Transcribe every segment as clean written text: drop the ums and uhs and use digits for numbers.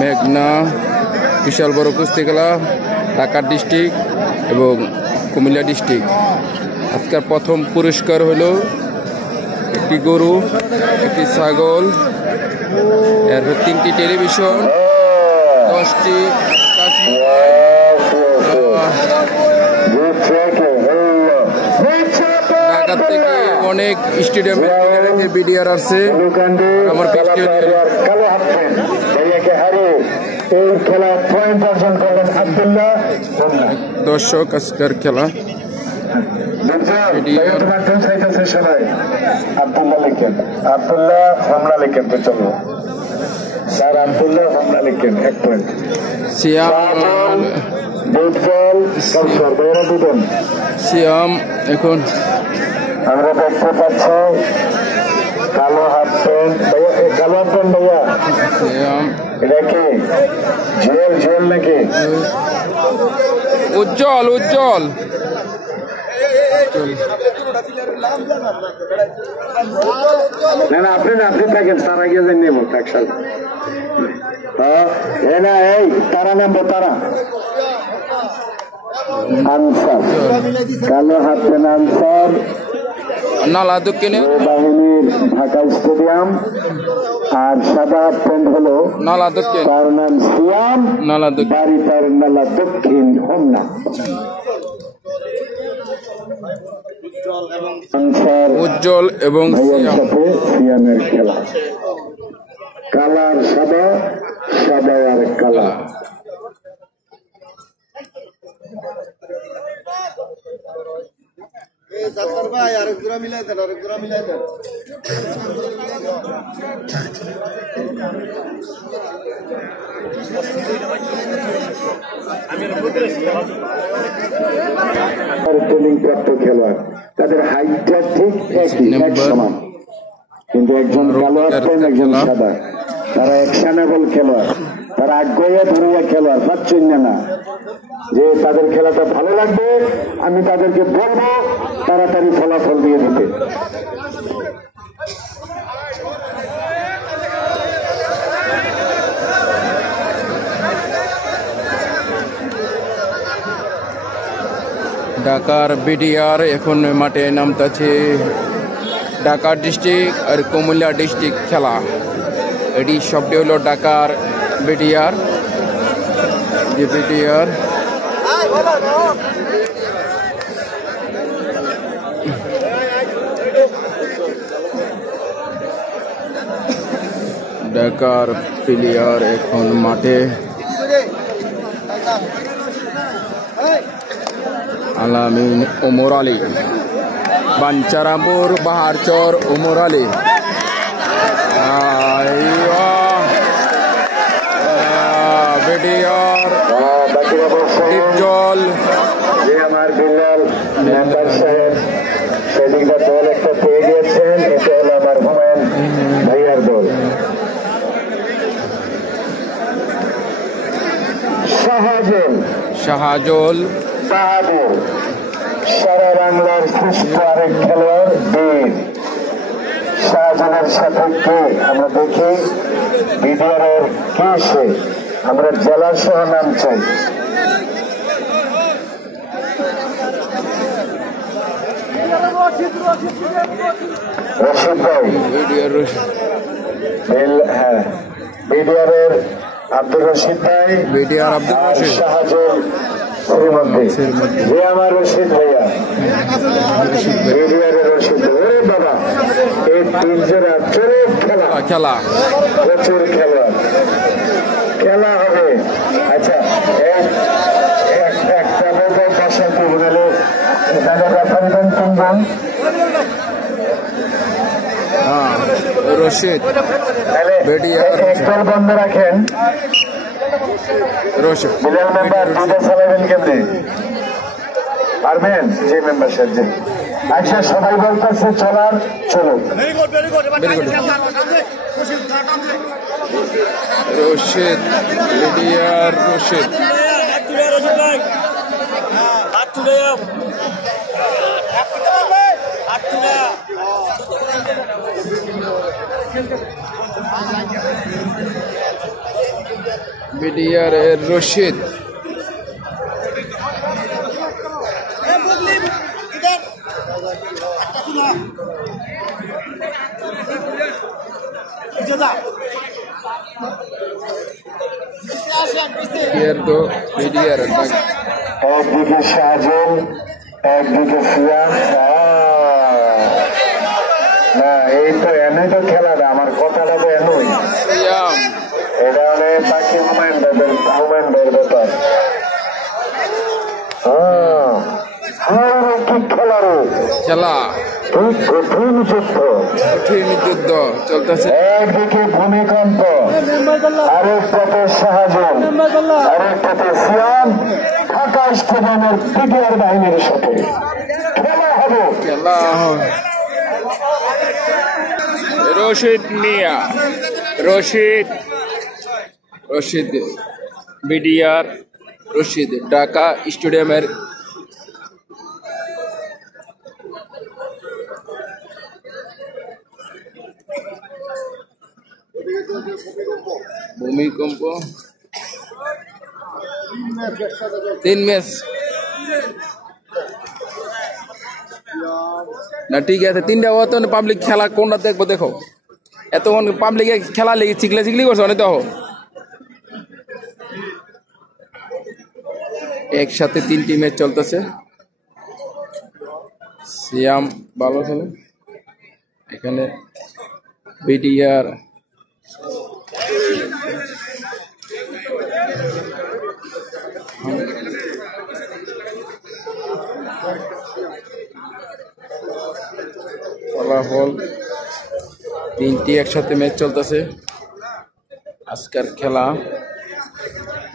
মেঘনা বিশাল বড় কুস্তি খেলা ঢাকা ডিস্ট্রিক্ট এবং কুমিল্লা ডিস্ট্রিক্ট। আজকের প্রথম পুরস্কার হলো একটি গরু, একটি ছাগল, এরপর 3টি টেলিভিশন, 10টি ঢাকা থেকে অনেক স্টেডিয়ামের বিডিআর আছে। আমার দর্শক আজকের খেলা আব্দুল্লাহ লিখেন, আব্দুল্লাহ হোমরা লিখেন তো চলো স্যার, আব্দুল্লাহ হোমরা লিখেন 1 পয়েন্ট। সিয়াম এখন আমরা দেখতে পাচ্ছি কালো হাফ প্যান্ট ভাইয়া, কালো হাফ প্যান্ট ভাইয়া সিয়াম এটা কি জুয়েল, জুয়েল নাকি উজ্জ্বল, উজ্জ্বল না না, আপনি না, আপনি থাকেন, তার আগে যাই নেব একসাল। না এই তারা নেবো, তারা আনসার, কালো হাফ প্যান্ট আনসার নালা দক্ষিণে বাহিনীর ঢাকা স্টেডিয়াম, আর সাদা হাফ প্যান্ট হলো নালা দক্ষিণ, তার নাম সিয়াম, নালা দক্ষিণ, বাড়ি তার নালা দক্ষিণ হোমনা। উজ্জ্বল এবং সাথে সিয়ামের খেলা, কালার সাদা, সাদা আর কালা। ভাই আরেক জোড়া মিলাই দেন, আরেক জোড়া মিলাই দেন। ট্রেনিং প্রাপ্ত খেলোয়াড়, তাদের হাইটটা ঠিক একই, এক সমান, কিন্তু একজন কালো আসবেন, একজন সাদা। তারা অ্যাকশনেবল খেলোয়াড়, তারা আগ্রহে ধরিয়া খেলোয়াড়, পাচ্ছেন না যে তাদের খেলাটা ভালো লাগবে, আমি তাদেরকে বলবো তাড়াতাড়ি ফলাফল দিয়ে দিতে। ঢাকার বিডিআর এখন মাঠে নামতেছে। ঢাকা ডিস্ট্রিক্ট আর কুমিল্লা ডিস্ট্রিক্ট খেলা, এটি সবটি হলো ঢাকার বিডিআর। যে বিডিআর ঢাকার প্লেয়ার এখন মাঠে। আলামিন, ওমর আলী, বাঞ্চারামপুর, বাহারচর, ওমর আলী, বিডিআর ডিপজল, আমার বিল্লাল মেম্বার সাহেব সেদিকটা দল একটা পেয়ে গিয়েছেন, এটা হলো আমার হুমায়ুন ভাইয়ার দল। শাহজাল, শাহজাল বাহাদুর, সারা বাংলার শ্রেষ্ঠ আরেক খেলোয়াড় বীর। শাহজালের সাথে কে আমরা দেখি, বিডিআরের কে সে, আমরা জেলা সহ নাম চাই। রশিদ ভাই, হ্যাঁ বিডিআরের আব্দুর রশিদ ভাই, বিডিআর আব্দুর রশিদ, শাহজাল শ্রীমন্তী, যে আমার রশিদ ভাইয়া, বিডিআরের রশিদ। ওরে বাবা, এই 3 জোড়া চলে খেলা, খেলা প্রচুর খেলোয়াড়, খেলা হবে। আচ্ছা, একটা বলবো বাসায় কি বলে এখানে রেফারিবেন 3 জন, রশিদ, একদল বন্ধ রাখেন। রশিদ বিড়াল মেম্বার দুটো চালাবেন কেমনি পারবেন? যে মেম্বার সাহেব যে আচ্ছা, সবাই বলতেছে চলার, চলো। Rashid, BDR Rashid, BDR Rashid BDR একদিকে শাহজাহান একদিকে সিয়াম। না এই তো এনে তো খেলাটা আমার কথাটা তো এনই সিয়াম এটা হলে বাকি হুমায়ুনের ব্যাপার। কি খেলা রে, খেলা খুব কঠিন যুদ্ধ, কঠিন যুদ্ধ চলতেছে। একদিকে ভূমিকম্প, আরেকটাতে শাহজাহান, আরেকটাতে সিয়াম ঢাকা স্টেডিয়ামের বিডিআর বাহিনীর সাথে খেলা হবে। খেলা রশিদ মিয়া, রশিদ বিডিআর রশিদ ঢাকা স্টেডিয়ামের ভূমিকম্প 3 ম্যাচ না, ঠিক আছে 3টা অত পাবলিক খেলা কোনটা দেখবো দেখো, এতক্ষণ পাবলিকে খেলা লেগে চিকলি করছে অনেক। দেখো একসাথে 3টি ম্যাচ চলতেছে। সিয়াম ভালো খেলে, এখানে বিডিআর ফলাফল 3টি একসাথে ম্যাচ চলতেছে। আজকের খেলা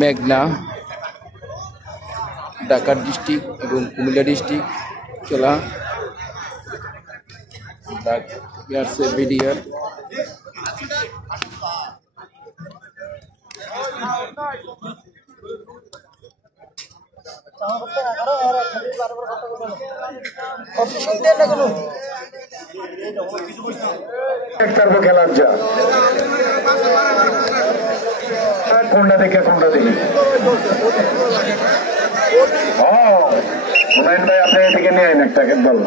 মেঘনা ঢাকা ডিস্ট্রিক্ট এবং কুমিল্লা ডিস্ট্রিক্ট খেলা। বিডিআর খেলার যা কোনটা দেখে কোনটা দেখি। হুমায়ুন ভাই আপনি এদিকে নিয়ে আইন একটা দল।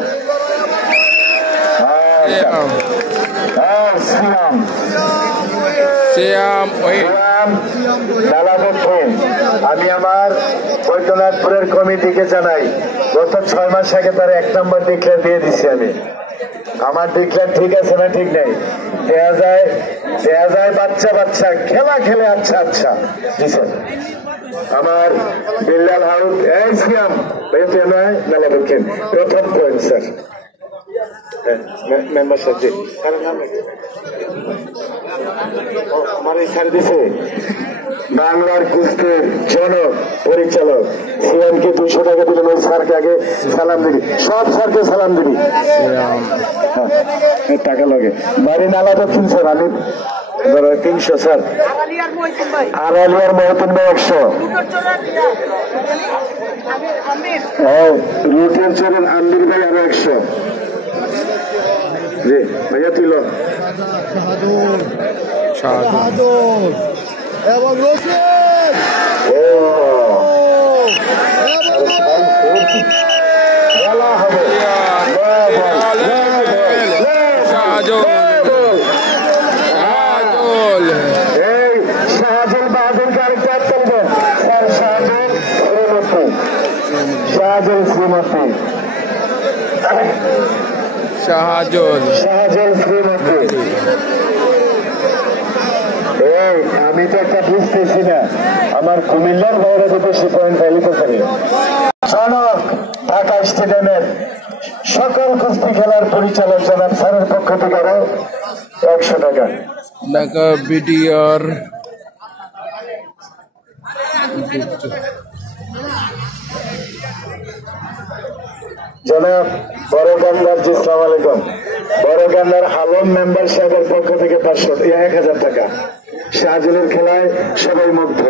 আমি আমার বৈদ্যনাথপুরের কমিটিকে জানাই, গত 6 মাস আগে তার 1 নম্বর ডিক্লেয়ার দিয়ে দিচ্ছি আমি। আমার ডিক্লেয়ার ঠিক আছে না ঠিক নেই দেয়া যায় বাচ্চা খেলা খেলে। আচ্ছা দিচ্ছেন আমার বিল্লাল হাউস সিয়াম মেলা দক্ষিণ প্রথম পয়েন্ট স্যার মেম্বার সাহেব আমার এই স্যার দিছে বাংলার কুস্তির জনক পরিচালক সিয়ামকে 200 টাকা দিলেন। ওই স্যারকে আগে সালাম দিবি, সব স্যারকে সালাম দিবি। টাকা লাগে বাড়ি নালা দক্ষিণ স্যার আমি 300 স্যার। আড়ালিয়ার মহতিন ভাই 100। রুটের চরের আন্দির ভাই আরো 100। জি ভাইয়া তুই লো এবং খেলা হবে। শাহজাহান বাহাদুরকে আরেকটা চলবে স্যার। শাহজাহান শ্রীমতী শাহজাহান শ্রীমতী। আমি তো একটা বুঝতেছি না, আমার কুমিল্লার বাইরে তো বেশি পয়েন্ট পাইতে পারি। জনক ঢাকা স্টেডিয়ামের সকল কুস্তি খেলার পরিচালক জনাব স্যারের পক্ষ থেকে আরো 100 টাকা। ঢাকা বিডিআর জনাব বড়গান্ধার জি আসসালামু আলাইকুম। বড়গান্ধার আলম মেম্বার সাহেবের পক্ষ থেকে 1000 টাকা। শাহজাহানের খেলায় সবাই মুগ্ধ।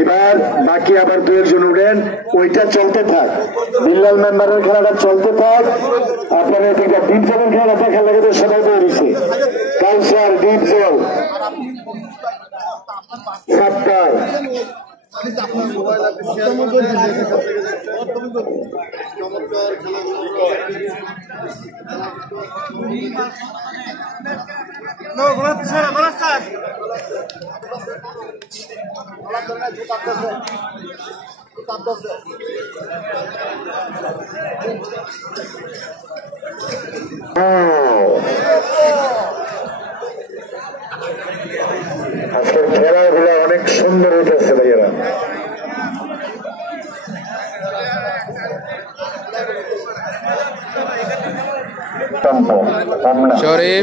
এবার বাকি আবার দু একজন উঠেন, ওইটা চলতে থাক, বিল্লাল মেম্বারের খেলাটা চলতে থাক। আপনারা এদিকে ডিপ জলের খেলা দেখা লাগে তো সবাই বেরিয়েছে। কাউসার ডিপ জল সাতটার আজকের খেলাগুলো অনেক সুন্দর উঠেছে ভাইয়েরা।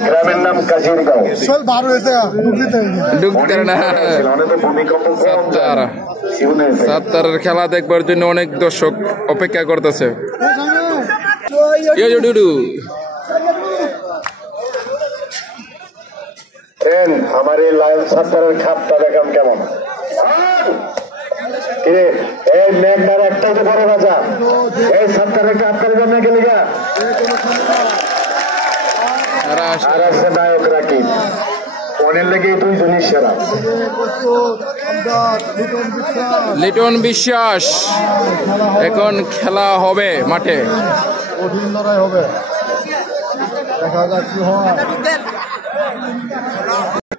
গ্রামের নাম কাজিরগাঁও। সাত্তারের খেলা দেখবার জন্য অনেক দর্শক অপেক্ষা করতেছে। আমার এই লায়ন সাত্তারের খাপটা দেখাম কেমন। এই মেঘনার একটাই তো বড় রাজা, এই সাত্তারের খাপ করে জন্য গেলে গা। আর আছে নায়ক রাকিব, ওনের লেগে দুইজনই সেরা। লিটন বিশ্বাস এখন খেলা হবে মাঠে, কঠিন লড়াই হবে, দেখা যাক কি হয়।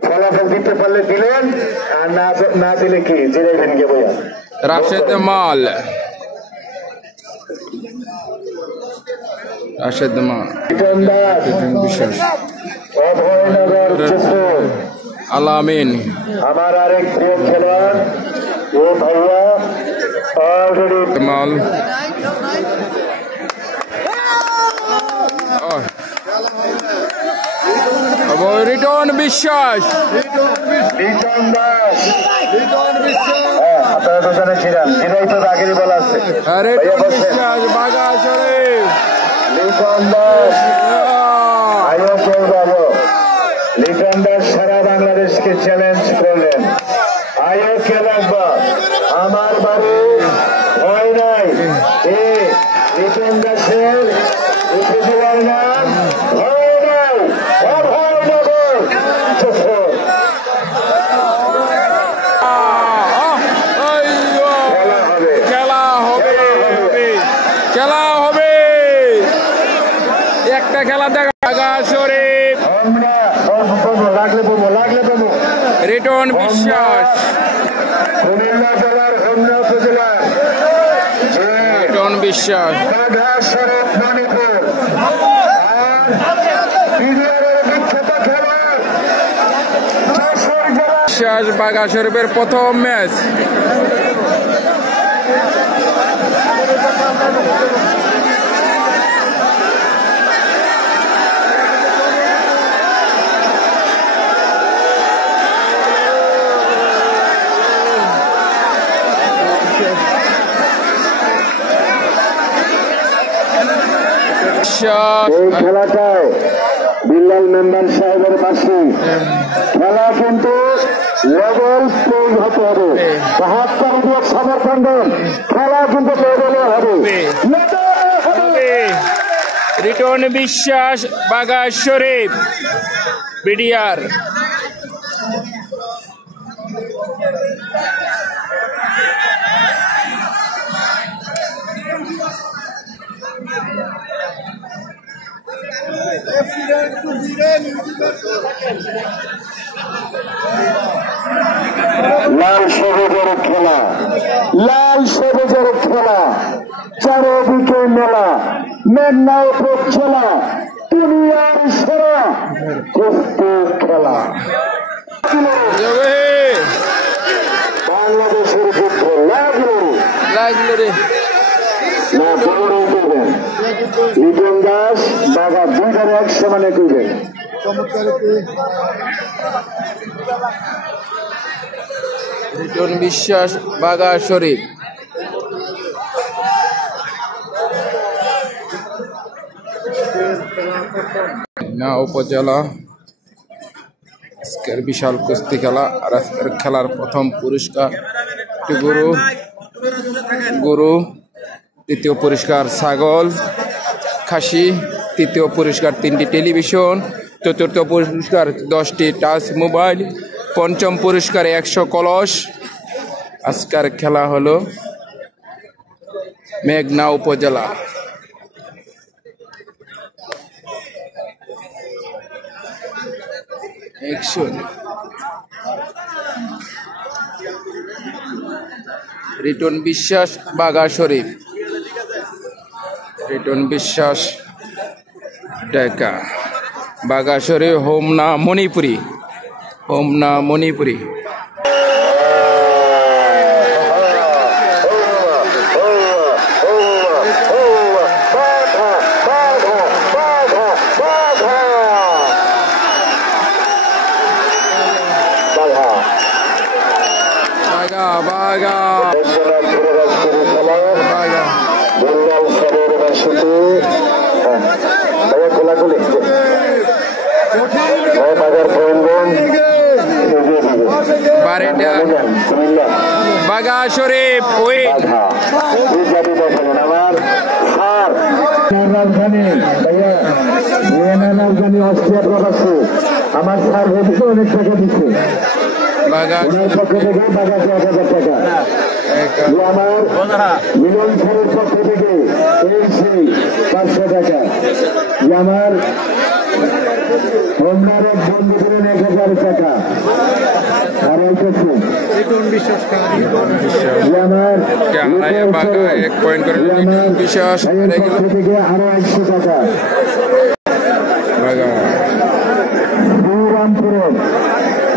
ফলাফল দিতে পারলে দিলেন, আর না দিলে কি জিরাইবেন কে বইয়া। রাশেদ মাল, রাশেদ মাল, লিটন বিশ্বাস, অভয়নগর চতুর, আলামিন, আমার আরেক প্রিয় খেলোয়াড় ও ভাইয়া অলরেডি মাল, রিটন বিশ্বাস, লিটন দাস। আপনারা দুজনে ছিলেন, জিরাই তো আগেরই বলা আছে। রিটন বিশ্বাস, বাঘা শরীফ, লিটন দাস, লিটন দাস সারা বাংলাদেশকে চ্যালেঞ্জ করলেন, আয়ো খেলাবা আমার বাড়ি ভয় নাই। লিটন দাসের উপজেলার নাম ভয় নাই, অভয়নগর যশোর। খেলা হবে, খেলা হবে, একটা খেলা দেখা। বাঘা শরীফ, লাগলে বলবো, লাগলে বলবো। রিটন বিশ্বাস, কুমিল্লা জেলার হোমনা উপজেলার রিটন বিশ্বাস, বাঘা শরীফ মণিপুর, আর বিডিআরের বিখ্যাত খেলোয়াড় যশোর জেলা। বিশ্বাস বাঘা শরীফের প্রথম ম্যাচ। এই খেলাটায় বিল্লাল মেম্বার সাহেবের পাশে খেলা কিন্তু লেভেল স্টেজ হতে হবে, ৭২ সমর্থন দেন, খেলা কিন্তু লেভেলে হবে। রিটন বিশ্বাস বাঘা শরীফ বিডিআর। লাল সবুজের খেলা, লাল সবুজের খেলা, চারদিকে মেলা, মেঘনা উপজেলা দুনিয়ার সেরা কুস্তি খেলা। বাংলাদেশের যুদ্ধ লাগলো রে না, বড় করবেন। লিটন দাস বাবা দুইটার এক সমানে করবেন। রিটন বিশ্বাস বাঘা শরীফ। না উপজেলা আজকের বিশাল কুস্তি খেলা, আর আজকের খেলার প্রথম পুরস্কার একটি গরু, গরু, তৃতীয় পুরস্কার ছাগল, খাসি, তৃতীয় পুরস্কার 3টি টেলিভিশন, চতুর্থ পুরস্কার 10টি টাচ মোবাইল, পঞ্চম পুরস্কার 100 কলস। আজকের খেলা হলো মেঘনা উপজেলা। রিটন বিশ্বাস, বাঘা শরীফ, রিটন বিশ্বাস ঢাকা, বাঘা শরীফ হোমনা মণিপুরি, হোমনা মণিপুরি। বাঘা বাঘা বাঘা বাঘা শরীফ উইন। রাজধানী রাজধানী অস্ট্রিয়া প্রকাশ্যে আমার স্যার হচ্ছে অনেক টাকা দিচ্ছে, বাঘা পক্ষ থেকে বাঘা 1000 টাকা, আমার মিলন স্যারের পক্ষ থেকে এই 500 টাকা, আমার হোমনার এক বন্ধু করেন 1000 টাকা। আর হইতেছে আমার বিশ্বাস পক্ষ থেকে আরো 100 টাকা।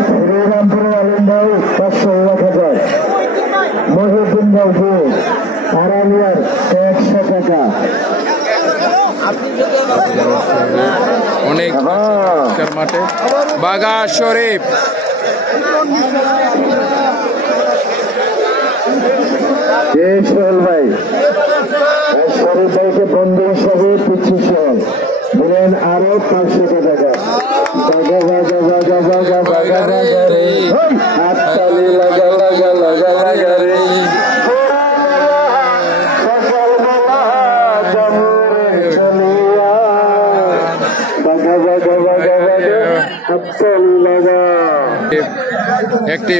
শ্রীরামপুরে আলম ভাই 500,000, মহিউদ্দিন বাবু আড়ালিয়ার 100 টাকা। অনেক মাঠে বাঘা শরীফ সোহেল ভাই, শরীফ ভাইকে বন্ধু হিসাবে পিছু সোহেল দিলেন আরো 500 টাকা। বাঘা বাঘা বাঘা বাঘা বাঘা বাঘা রে, হাততালি লাগা লাগা লাগা লাগা রে, বাঘা বাঘা বাঘা বাঘা হাততালি লাগা। একটি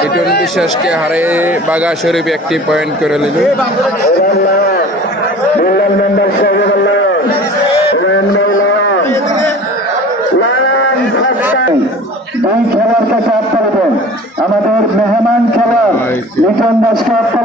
রিটন বিশ্বাসকে হারিয়ে বাঘা শরীফ একটি পয়েন্ট করে নিল। দুই খেলার কাছে আত্মা আমাদের মেহমান খেলা লিটন দাসকে আত্মা